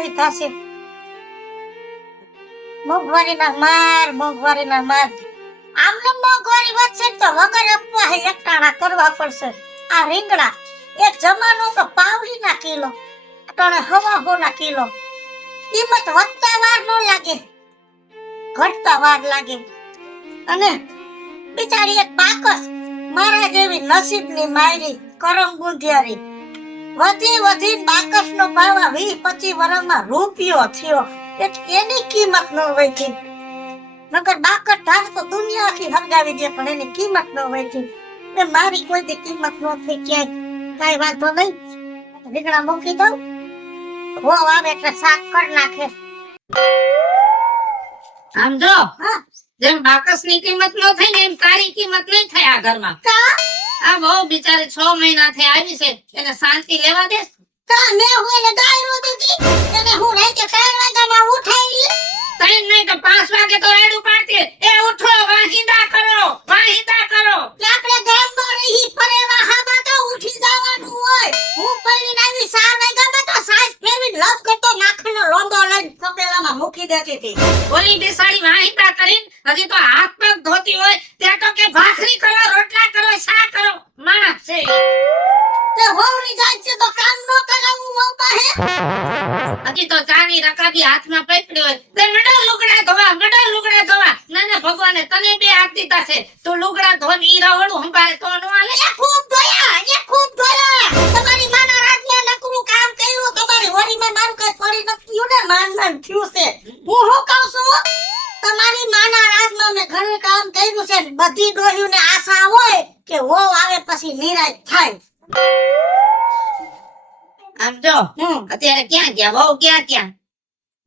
વૈધા છે. મોંઘવારીના માર આમને મોંઘવારી વધશે તો વગર આપવા હે એકટાણા કરવા પડશે. આ રીંગણા એક જમાનો તો પાવલીના કિલો, અટાણે હવા હોના કિલો. કિંમત વધતા વાર ન લાગે, ઘટતા વાર લાગે. અને બિચારી એક બાકસ મારા જેવી નસીબની માયરી કરમ ગુંધિયારી વધી બાકસનો ભાવ 20-25 વર્ષમાં રૂપિયો થયો. એની કિંમત ન વધી. નકર બાકસ ધાર તો દુનિયા આખી હરગાવી દે, પણ એની કિંમત ન વધી. ને મારી કોઈ દી કિંમત ન થઈ ક્યાંય. કાંઈ વાંધો નહીં, રીંગણા મૂકી દઉં, હો આવે એટલે શાક કરી નાખે. આમ જો જેમ બાકસની કિંમત ન થઈ ને એમ તારી કિંમત નહીં થઈ આ ઘરમાં. આ બહુ બિચારી 6 મહિનાથી આવી છે, એને શાંતિ લેવા દે. કા મે હોય ને ડાયરો દીધી એને હું રાતે 3 વાગ્યામાં ઉઠાડી. 3 નહીં તો 5 વાગે તો રેડું પાડતી. એ ઉઠો, વાહિંદા કરો. આપણે ગામમાં રહી ફરેવા હામાં તો ઉઠી જવાનું હોય. હું પડીને આવી 4 વાગ્યામાં તો સાસ ફેરવીને લપ કરતો માખણનો લોંદો લઈને તપેલામાં મૂકી દેતી હતી. ઓલી બિસાડી વાહિંદા કરીને હજી તો હાથ પગ ધોતી હોય ત્યાં તો કે ભાખરી કરો, રોટલા કરો, શા કરો. માણસ છે તે હોવની જાય છે તો કામ ન કરાવું હો પાહે. હજી તો ચાની રકાબી હાથમાં પકડી હોય તે મડો લુગડા ધોવા. ના ભગવાને તને બે હાથ દીધા છે, તું લુગડા ધોન ઈ રવડું સંભાળે તો નો હાલે. એ ખૂબ ધોયા. તમારી માના રાજમાં નકરું કામ કર્યું, તમારી હોરીમાં મારું કઈ પડી નક્યું ને માનમાન થયું છે. હું શું કહું છું, તમારી માના રાજમાં મેં ઘણું કામ કર્યું છે. બધી ડોહીઓને આશા હોય કે વહુ આવે પછી નિરાશ થાય. આમ જો અત્યારે ક્યાં ગયા વહુ? ક્યાં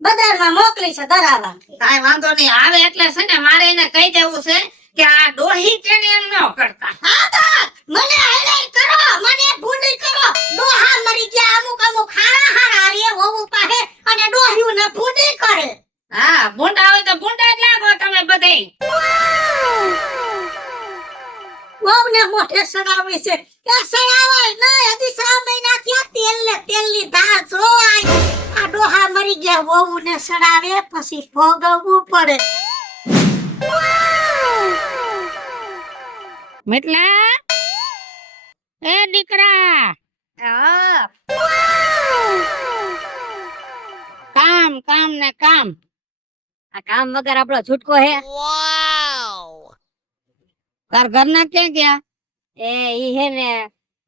બજારમાં મોકલી છે ધરાવા. કાઈ વાંધો નહીં, આવે એટલે છે ને મારે એને કહી દેવું છે કે આ ડોહી કેને એમ ન કરતા. હા તો મને હાઈલાઈટ કરો, મને ભૂલી કરો. ડોહા મરી ગયા અમુક હારા રે વહુ પાસે અને ડોહીઓને ભૂલી કરે. હા, ભૂંડા હોય તો ભૂંડા જ લાગો તમે બધેય. વહુને મોઢે સડાવે છે. કે સડાવાય નહીં, હજી 6 મહિના થયા તેલની ધાર જોવાય. આ ડોહા મરી ગયા વહુને સડાવે પછી ભોગવવું પડે. મિટલા એ દીકરા, કામ ને કામ. આ કામ વગર આપણો છૂટકો હે. તાર ઘરના ક્યાં ગયા? એ ઈ હે ને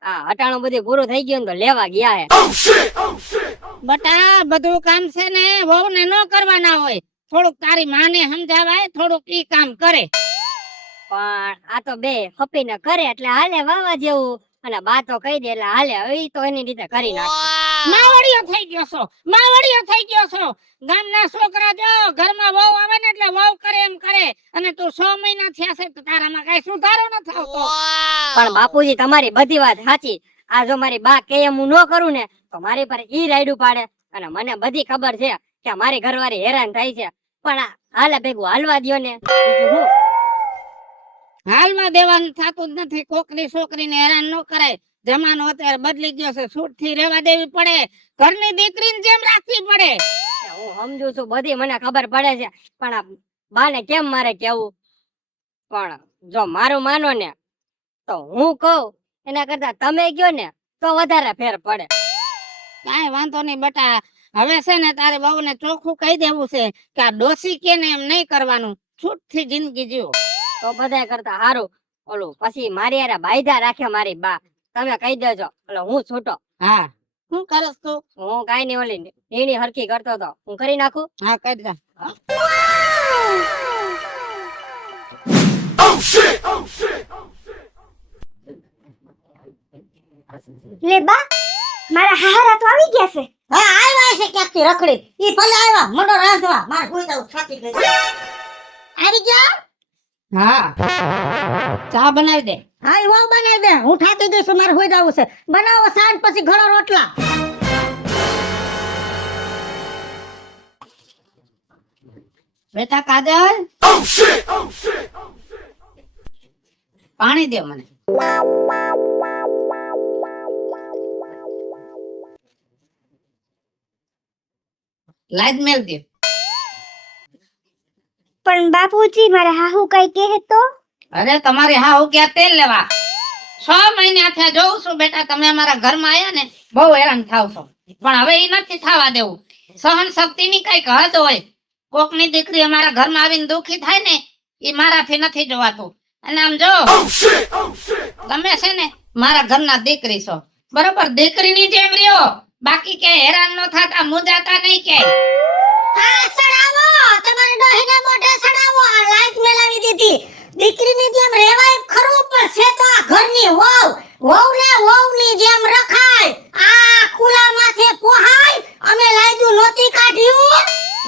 આ હટાણું બધું પૂરું થઈ ગયું ને તો લેવા ગયા હે. બટા બધું કામ છે ને વહુને ન કરવાના હોય. થોડુંક તારી માને સમજાવાય, થોડુંક ઈ કામ કરે. પણ આ તો બે હપીને કરે એટલે હાલે વાવા જેવું, અને બા તો કહી દે એટલે હાલે. ઈ તો એની રીતે કરી નાખે. માવડિયો થઈ ગયો છો. ગામના છોકરા જો ઘરમાં વહુ આવે ને એટલે વહુ કરે એમ કરે, અને તું 6 મહિના થયા છે તો તારામાં કઈ સુધારો ન થતો. પણ બાપુજી તમારી બધી વાત સાચી. આ જો મારી બા કે એમ હું ન કરું ને તો મારી પર ઈ રાયડું પાડે, અને મને બધી ખબર છે કે મારી ઘરવાળી હેરાન થાય છે. પણ આ હાલે ભેગું હાલવા દ્યો ને. બીજું હું હાલમાં દેવાનું થતું જ નથી. કોકની છોકરીને હેરાન ન કરાય. જમાનો અત્યારે બદલી ગયો છે, છૂટ થી રહેવા દેવી પડે, ઘરની દીકરીને જેમ રાખવી પડે. હું સમજુ છું, બધી મને ખબર પડે છે, પણ આ બાને કેમ મારે કેવું? પણ જો મારું માનો ને તો હું કહું એના કરતા તમે કયો ને તો વધારે ફેર પડે. કાંઈ વાંધો નહીં બટા, હવે છે ને તારે બહુને ચોખ્ખું કહી દેવું છે કે આ ડોસી કે ને એમ નહીં કરવાનું, છૂટ થી જિંદગી જીવો. તો બધા કરતા સારું ઓલું પછી મારી યાર બાયદા રાખે મારી બા. તમે કહી દેજો એટલે હું છૂટો. હા, શું કરસ તું? હું કાઈ નહીં ઓલી એની હરખી કરતો તો હું કરી નાખું. હા, કરી દે. લે બા, મારા હારા તો આવી ગયા છે. હા, આવ્યા છે ક્યાંકથી રખડી. ઈ ભલે આવ્યા, મંડો રાંધવા. માર કોઈ દઉં થાકી ગઈ. આવી ગયા? હા, ચા બનાવી દે. હા, એ વહુ બનાવી દે. હું થાકી ગઈ છું, મારે હોઈ જવું છે. બનાવો સાંજ પછી ઘણો રોટલા. બેટા કાજલ, પાણી દે મને. લાજ મેલ દે. પણ બાપુજી મારા હાહુ કઈ કહે તો અરે તમારી હા હું ક્યાં તેલ લેવા 6 મહિના થયા જોઉં છું બેટા તમે અમારા ઘરમાં આયા ને બહુ હેરાન થાવ છો પણ હવે એ નથી થવા દેવું. સહન શક્તિની કઈક હદ હોય. કોકની દીકરી અમારા ઘરમાં આવીને દુખી થાય ને એ મારાથી નથી જોવાતું. અને આમ જો તમે છે ને મારા ઘરના દીકરી છો બરોબર દીકરીની જેમ રહ્યો બાકી કે હેરાન ન થતા મુંજાતા નહીં કે. આ સડાવો તમારી ડોહીને મોઢે સડાવો આ લાઈટ મેલાવી દીધી દીકરીની જેમ રહેવાય ખરું પણ છે તો આ ઘરની વહુને વહુની જેમ રખાય આ કુલા માથે પોહાય અમે લાઈદું નોતી કાઢ્યું.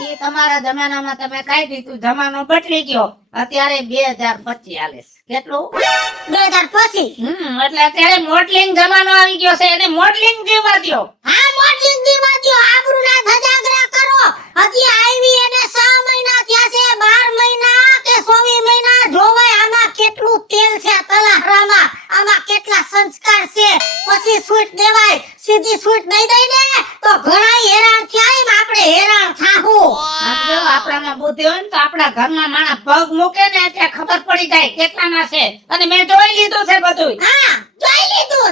એ તમારા જમાનામાં તમે કાઈ દીધું જમાનો બદલી ગયો અત્યારે 2025 હાલે છે. કેટલું 2000 પછી એટલે અત્યારે મોડલિંગ જમાનો આવી ગયો છે એને મોડલિંગ જીવવા દ્યો. હા મોડલિંગ દીવા દ્યો આબરૂના ધજાગરા કરો હજી આવી એને 6 મહિના થયા છે 12 મહિના કે 24 મહિના જોવાય આમાં કેટલું તેલ છે તલાહરામાં આમાં કેટલા સંસ્કાર છે પછી છૂટ દેવાય સીધી છૂટ દઈ દઈ ને તો ઘણા હેરાન થયા એમ આપણે હેરાન થાહું. આમ જો આપણામાં બુદ્ધિ હોય ને તો આપણા ઘરના માણસ પગ મૂકે ને ત્યાં ખબર પડી જાય કેટલાના છે અને મેં જોઈ લીધું છે બધું. હા જોઈ લીધું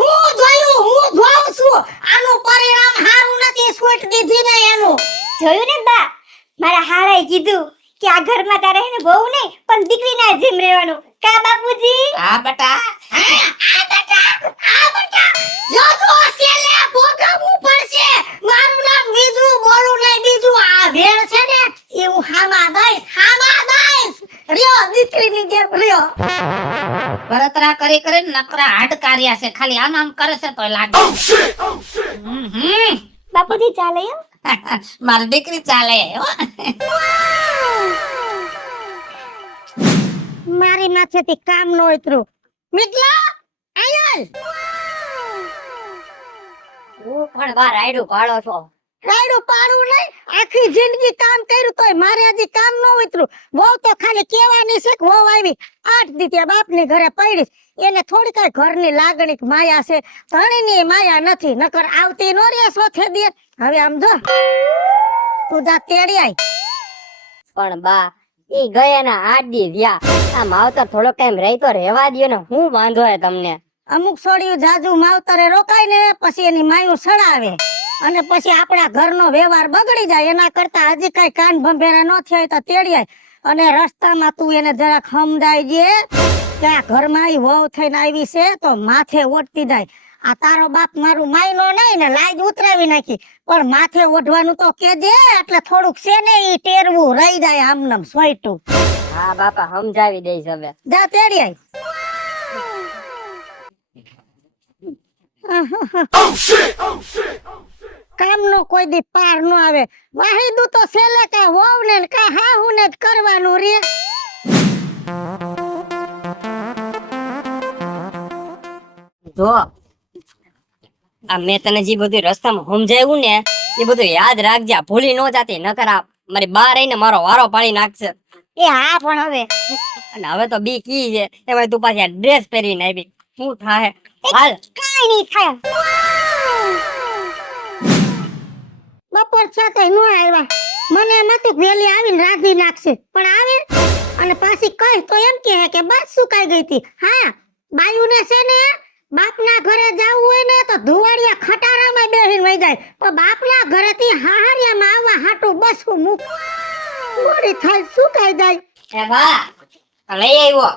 હું જોઉં છું આનું પરિણામ સારું નથી છૂટ દીધી ને એનું. જોયું ને બા મારા હારાએ કીધું કે આ ઘરમાં તારે હે ને બહુ નહીં પણ દીકરીના જેમ રહેવાનું કા બાપુજી. હા બેટા આ બેટા જો તો સેલે ભોગવવું પડશે મારું નામ બીજું બોલું નહીં બીજું આ ભેળ છે ને એ હું હામા દઈશ રહ્યો દીકરીની જેમ રહ્યો. બળતરા કરી કરીને નકરા હાડકાર્યા છે ખાલી આમ આમ કરે છે તોય લાગે. બાપુજી ચાલે એમ મારી દીકરી ચાલે હો. મારી માથેથી કામ નો ઉતરું મિતલા આયલ હું પણ બા રાયડું પાડો છો. રાયડું પાડું નહીં આખી જિંદગી કામ કર્યું તોય મારે હજી કામ ન ઉતરું. વહુ તો ખાલી કેવાની છે કે વહુ આવી 8 દી ત્યાં બાપની ઘરે પડી એને થોડી કઈ ઘરની લાગણી કે માયા છે ધણીની માયા નથી નકર આવતી નો રે સોથે દે. હવે આમ જો તું જા તેડી આય. પણ બા એ ગયાના 8 દી રહ્યા આ માવતર થોડો ટાઈમ રહી તો રહેવા દ્યો ને હું વાંધો હે તમને. અમુક છોડીઓ જાજુ માવતરે રોકાય ને પછી એની માયું સડાવે અને પછી આપણા ઘરનો વ્યવહાર બગડી જાય એના કરતા હજી કઈ કાન ભંભેરા ન થયા તો તેડી આય. અને રસ્તામાં તું એને જરાક સમજાવજે કે આ ઘરમાં ઈ વહુ થઈને આવી છે તો માથે ઓઢતી જાય. આ તારો બાપ મારું માયનો નહીં ને લાજ ઉતરાવી નાખી પણ માથે ઓઢવાનું તો કેજે એટલે થોડુંક છે ને ઈ ટેરવું રહી જાય આમનમ સોયટું. હા બાપા સમજાવી દઈશ હવે. જા તેડી આય. કામનો કોઈ દી પાર ન આવે વાહિદું તો છેલ્લે કા હોવ ને કા હાહુ ને જ કરવાનું રે. જો આ મેં તને જે બધું રસ્તામાં સમજાવ્યું ને એ બધું યાદ રાખજે ભૂલી ન જાતી નકર આ મારી બા રહીને મારો વારો પાડી નાખશે. એ હા પણ હવે અને હવે તો બી કી છે એમાં તું પાછી ડ્રેસ પહેરીને આવી શું થાય હાલ. કાઈ નહીં થાય બપોર છે તો નો આવ્યા મને એમ હતું વેલી આવીને રાધી નાખશે પણ આવે અને પાછી કઈ તો એમ કહે કે બસ સુકાઈ ગઈ હતી. હા બાયુને છે ને બાપના ઘરે જાવું હોય ને તો ધુવાડિયા ખટારામાં બેહીને વઈ જાય પણ બાપના ઘરેથી હાહરિયામાં આવવા હાટું બસવું મૂક મોડી થાય સુકાઈ જાય. એ બા આ લઈ આવ્યો.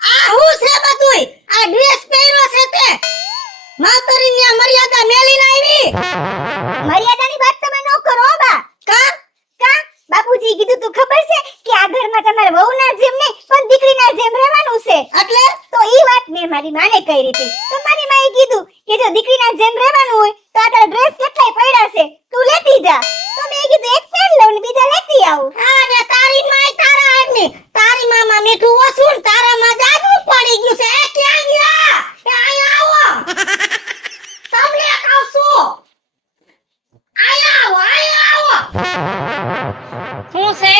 આ હું છે બધુંય આ ડ્રેસ પહેર્યો છે તે માતરીની મર્યાદા મેલીને આવી. મર્યાદાની વાત તમે ન કરો બા. કા બાપુજી કીધું તું ખબર છે કે આ ઘરમાં તમારે વહુના જેમ નહીં પણ દીકરીના જેમ રહેવાનું છે એટલે તો ઈ વાત મેં મારી માને કહી હતી તો મારી માએ કીધું કે જો દીકરીના જેમ રહેવાનું હોય તો આ તારા ડ્રેસ કેટલાય પડ્યા છે તું લેતી જા તો મેં કીધું એક પહેર લઉં ને બીજા લેતી આવું. હા ને તારી માય તારા હાથની તારી મામા મીઠું ઓછું ને તારા માં જાદુ પડી ગયું છે. એ ક્યાં ગયા એ અહીંયા આવો તમને કહું છું અહીંયા આવો શું છે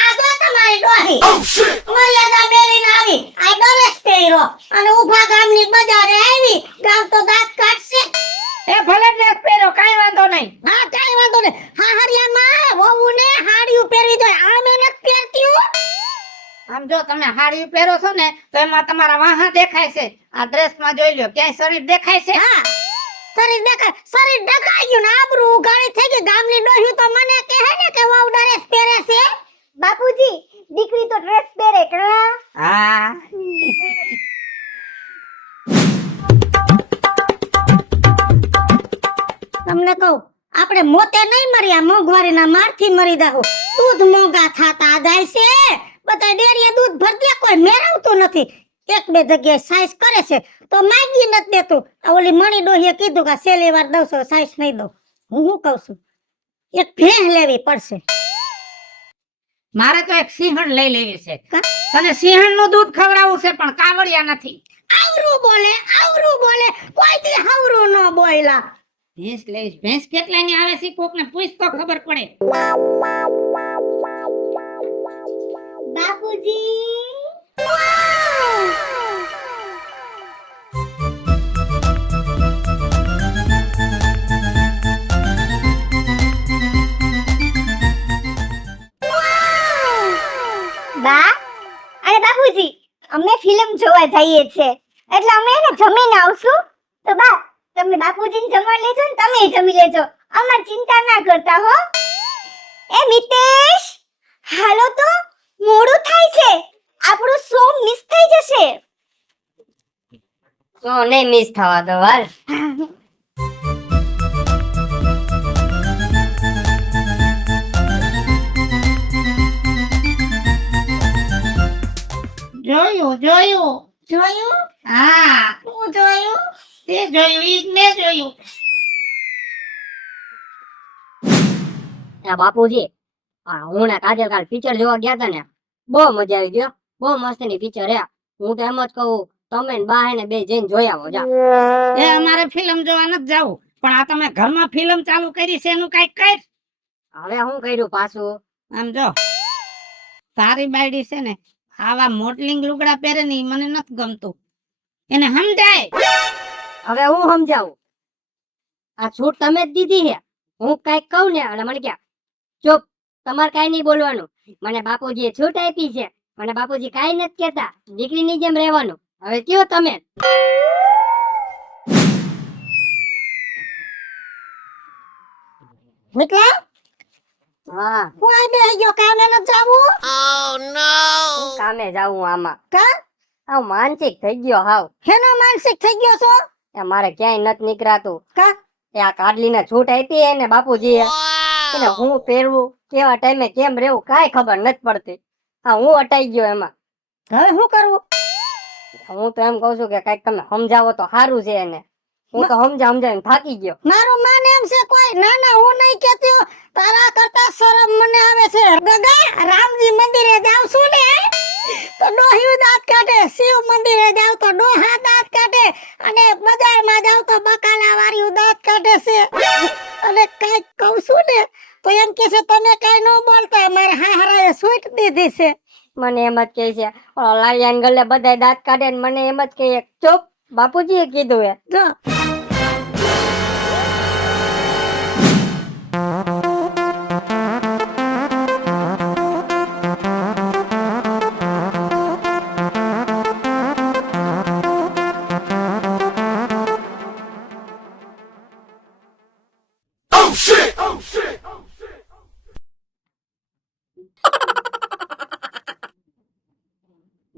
આ જો તમારી ડોહી આવી મર્યાદા મેળીને આવી આ ડરેસ પહેર્યો અને ઊભા ગામની બજારે આવી ગામ તો દાંત કાઢશે. એ ભલે ડ્રેસ પહેરો કાઈ વાંધો નહીં. હા કાઈ વાંધો નહીં. હા હરિયામાં વહુને હાડિયું પહેરવી જોઈએ આ મહેનત પહેરતી હું. આમ જો તમે હાડી પહેરો છો ને તો એમાં તમારા વાહા દેખાય છે. આ ડ્રેસમાં જોઈ લ્યો ક્યાંય શરીર દેખાય છે? હા શરીર ઢકાઈ ગયું ને આબરૂ ઉઘાડી થઈ ગઈ. ગામની ડોહ્યું તો મને કહે ને કે વહુ ડરેસ પહેરે છે. બાપુજી દીકરી તો ડ્રેસ પહેરે કા? હા તમને કહું આપણે મોતે નહીં મર્યા મોંઘવારીના મારથી મરી જાહુ. દૂધ મોંઘા થાતા જાય છે. બધા ડેરીએ દૂધ ભર દે કોઈ મેળવતું નથી. એક બે જગ્યાએ સાઈઝ કરે છે તો માંગી નથી દેતું. આ ઓલી મણી ડોહીએ કીધું કે છેલ્લી વાર દઉં છું સાઈઝ નહીં દઉં. હું શું કહું છું એક ભેંસ લેવી પડશે. મારે તો એક સિંહણ લઈ લેવી છે. કા? તને સિંહણનું દૂધ ખવડાવવું છે પણ કાવડિયા નથી. આવરું બોલે કોઈ દી હવરું ન બોયલા. ભેંસ લઈશ. ભેંસ કેટલાની આવે છે કોકને પૂછ તો ખબર પડે. બાપુજી બા અને બાપુજી અમે ફિલ્મ જોવા જઈએ છે એટલે અમે એને જમીને આવશું તો બા તમે બાપુજીને જમવા લેજો ને તમે જમી લેજો અમાર ચિંતા ના કરતા હો. એ મિતેશ હાલો તો મોડું થાય છે આપણું શો મિસ થઈ જશે. તો નહીં મિસ થવા દો હાલ. જોયું હા હું જોયું તે જોયું ઈ જ ને જોયું. બાપુજી હું ને કાજલ કાલ પિક્ચર જોવા ગયા હતા ને બહુ મજા આવી ગયો. બહુ મસ્ત ની પિક્ચર હે. હું તો એમ જ કહું તમે ને બા ને બે જઈને જોઈ આવો જા. એ અમારે ફિલ્મ જોવા નથી જાવું પણ આ તમે ઘરમાં ફિલ્મ ચાલુ કરી છે એનું કઈક કર. હવે હું કર્યું પાછું? આમ જો તારી બાયડી છે ને આવા મોડલિંગ લુગડા પહેરે ને ઈ મને નથી ગમતું. એને સમજાય. હવે હું સમજાવું? આ છૂટ તમે જ દીધી છે. હું કઈક કહું ને એટલે મને ક્યાં ચૂપ તમારે કઈ નહીં બોલવાનું. મને બાપુજીએ છૂટ આપી છે. મને બાપુજી કઈ નથી કેતા. દીકરીની જેમ રહેવાનું. હવે કયો તમે. વિકલા હા હું આ બે ગયો કામે ન જાવું. હું કામે જાઉં આમાં. કા હાવ માનસિક થઈ ગયો હાવ. હેનો માનસિક થઈ ગયો છો? એ મારે ક્યાંય નથી નીકળાતું. કા એ આ કાડલીને છૂટ આપી એને બાપુજીએ એને હું પહેરવું કેવા ટાઈમે કેમ રહેવું કાંઈ ખબર નથી પડતી. હા હું અટાઈ ગયો એમાં. હવે શું કરવું? હું તો એમ કહું છું કે કઈક તમે સમજાવો તો સારું છે એને. હું તો સમજાવીને થાકી ગયો. મારું માન એમ છે કોઈ ના હું નહીં કહેતી હો. તારા કરતા શરમ મને આવે છે. ગગા રામજી મંદિરે જાવ છું ને તો ડોહ્યું દાંત કાઢે. શિવ મંદિરે જાવ તો ડોહા દાંત કાઢે અને બજારમાં જાવ તો બકાલા વાળ્યું દાંત કાઢે છે. અને કઈક કહું છું ને તો એમ કે છે તમે કઈ ન બોલતા મારે હાહરાએ છૂટ દીધી છે. મને એમ જ કહે છે લાલિયાન ગલે બધા દાંત કાઢે ને મને એમ જ કહે ચૂપ બાપુજીએ કીધું એ. જો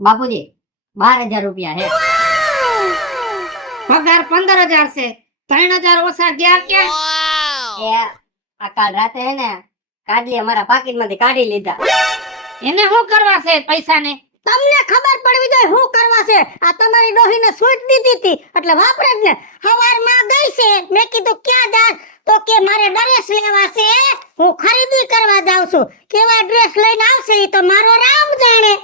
બાપુજી 12,000 રૂપિયા હે. પગાર 15,000 છે. 3,000 ઓછા ગયા ક્યાં? એ આ કાલ રાતે હે ને કાઢલી અમારા પાકીટ માંથી કાઢી લીધા. એને શું કરવા છે પૈસા ને? તમને ખબર પડવી જોઈએ શું કરવા છે. આ તમારી ડોહીને છૂટ દીધી હતી એટલે વાપરે જ ને. હવારમાં ગઈ છે મેં કીધું ક્યાં જા તો કે મારે ડ્રેસ લેવા છે. હું ખરીદી કરવા જાઉં છું. કેવા ડ્રેસ લઈને આવશે ઈ તો મારો રામ જાણે.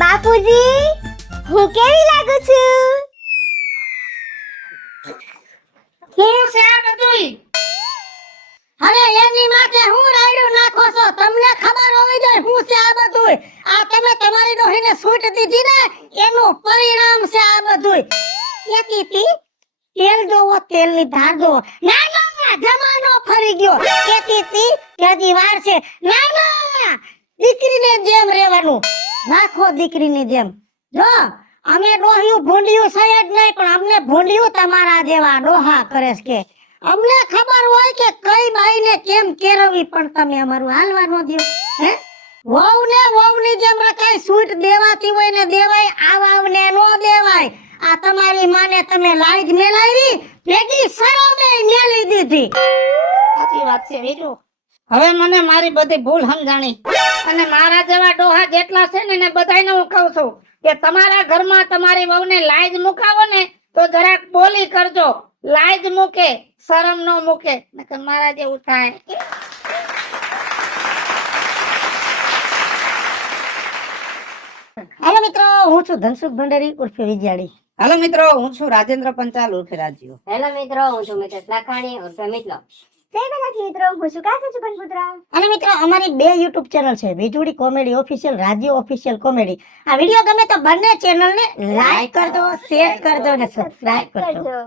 બાપુજી હું કેવી લાગુ છું? શું છે આ બધુંય? હવે એની માથે હું રાયડું નાખો છો? તમને ખબર હોવી જોઈએ હું છે આ બધું. આ તમે તમારી ડોહીને છૂટ દીધી ને એનું પરિણામ છે આ બધું. કેતી તી તેલ જોવો તેલની ધાર જોવો. ના ના જમાનો ફરી ગયો. કેતી તી કે હજી વાર છે. ના ના દીકરીને જેમ રહેવાનું. નાખો દીકરીની જેમ. જો અમે ડોહ્યું ભૂંડિયું છે જ નહીં, પણ અમને ભૂંડિયું તમારા જેવા ડોહા કરે છે કે અમને ખબર હોય કે કઈ બાઈને કેમ કેરવવી, પણ તમે અમારું હાલવા ન દો. હે વહુને વહુની જેમ રખાય. છૂટ દેવાતી હોય ને દેવાય, આવાવને નો દેવાય. આ તમારી માને તમે લાઈજ મેલાવી ભેગી શરમે મેલી દીધી. સાચી વાત છે બીજું. હવે મને મારી બધી ભૂલ સમજાણી અને મારા જેવા ડોહા જેટલા છે ને એને બધાયને હું કહું છું કે તમારા ઘરમાં તમારી વહુને લાજ મુકાવો ને તો જરાક બોલી કરજો. લાજ મૂકે શરમ નો મૂકે નકર મારા જેવું થાય. હાલો મિત્રો, હું છું ધનસુખ ભંડારી ઉર્ફે વિજયાડી. હાલો મિત્રો, હું છું રાજેન્દ્ર પંચાલ ઉર્ફે રાજ્યો. હેલો મિત્રો, હું છું મિત્ર લાખાણી ઉર્ફે મિતલો. જય બનાથી મિત્રો, હું છું કાસુ ચુપનપુત્રા. અને મિત્રો અમારી 2 YouTube ચેનલ છે, વીજળી કોમેડી ઓફિશિયલ, રાજ્ય ઓફિશિયલ કોમેડી. આ વિડિયો ગમે તો બંને ચેનલને લાઈક કરજો, શેર કરજો અને સબસ્ક્રાઇબ કરજો. કરજો.